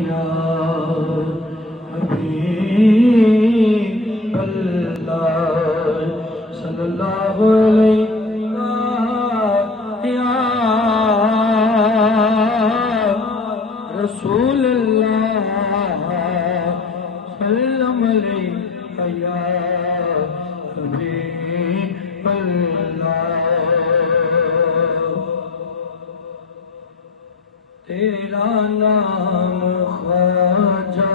یا حبیب اللہ صلی اللہ علیہ یا رسول اللہ سلم علیہ یا حبیب اللہ تیرا نام خواجہ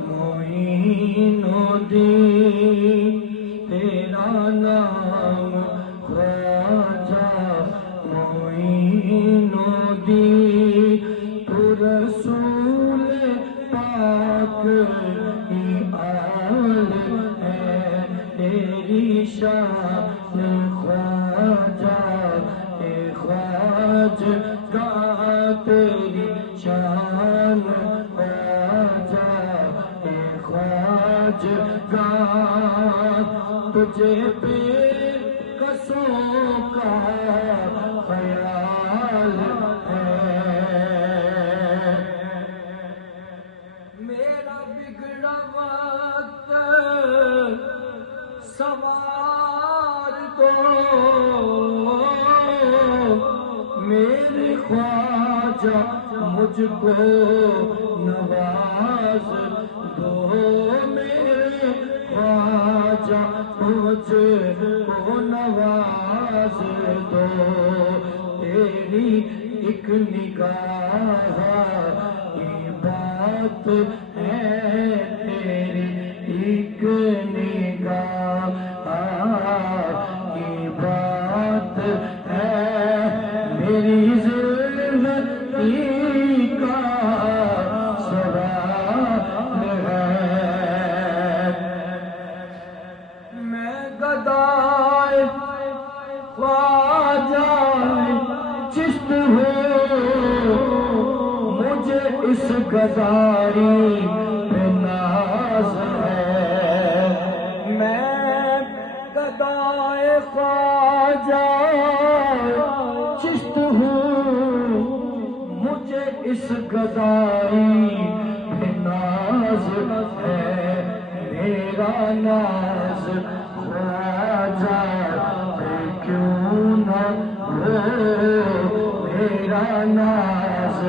معین الدین تیرا نام خواجہ معین الدین تو رسول پاک کی آل ہے تیری شان خواجہ خواجہ تیری شان خواجہ خواجہ تجھے بے قصوں کا خیال ہے میرا بگڑا وقت سوار دو میرے خواجہ مجھ کو نواز دو میرے خواجہ مجھ کو نواز دو تیری ایک نگاہ کی بات ہے تیری ایک نگاہ کی بات ہے میری زندگی کا سوال ہے میں گدائے خواجہ چشت ہوں مجھے اس گداری پہ ناز ہے میں گدائے خواجہ چشت ہوں مجھے اس گدائی پہ ناز ہے میرا ناز خواجہ پہ کیوں نہ ہو میرا ناز